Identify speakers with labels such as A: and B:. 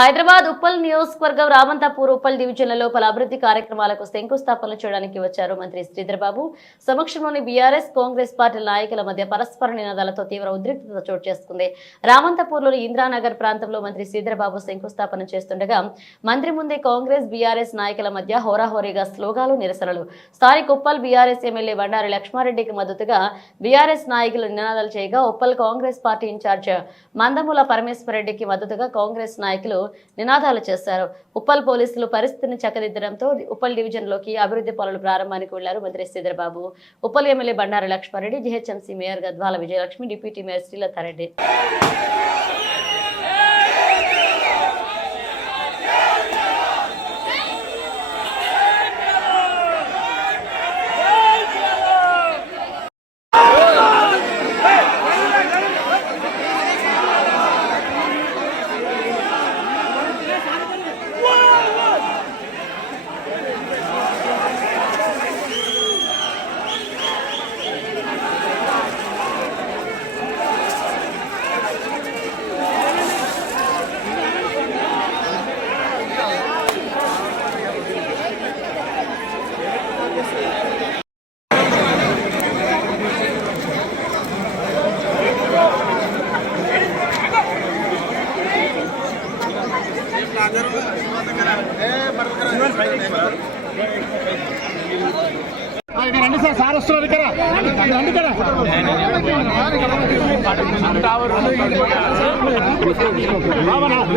A: హైదరాబాద్ ఉప్పల్ నియోజకవర్గం రామంతాపూర్ ఉప్పల్ డివిజన్లలో పలు అభివృద్ధి కార్యక్రమాలకు శంకుస్థాపనలు చేయడానికి వచ్చారు మంత్రి శ్రీధర్బాబు. సమక్షంలోని బీఆర్ఎస్ కాంగ్రెస్ పార్టీ నాయకుల మధ్య పరస్పర నినాదాలతో తీవ్ర ఉద్రిక్తత చోటు చేసుకుంది. రామంతపూర్లోని ఇంద్రానగర్ ప్రాంతంలో మంత్రి శ్రీధర్బాబు శంకుస్థాపన చేస్తుండగా మంత్రి ముందే కాంగ్రెస్ బీఆర్ఎస్ నాయకుల మధ్య హోరాహోరీగా స్లోగాలు నిరసనలు. స్థానిక ఉప్పల్ బీఆర్ఎస్ ఎమ్మెల్యే బండారు లక్ష్మారెడ్డికి మద్దతుగా బీఆర్ఎస్ నాయకులు నినాదాలు చేయగా Uppal Congress party incharge Mandamula పరమేశ్వరరెడ్డికి మద్దతుగా కాంగ్రెస్ నాయకులు నినాదాలు చేశారు. ఉప్పల్ పోలీసులు పరిస్థితిని చక్కదిద్దడంతో ఉప్పల్ డివిజన్లోకి అభివృద్ధి పనులు ప్రారంభానికి వెళ్ళారు మంత్రి Sridhar Babu. Uppal MLA Bandaru Lakshma Reddy GHMC mayor Gadwala Vijayalakshmi deputy mayor Srilatha Reddy.
B: ఆ, రండి సార్ సార్ వస్తున్నారు ఇక్కడ రండి ఇక్కడ బాబా, రండి.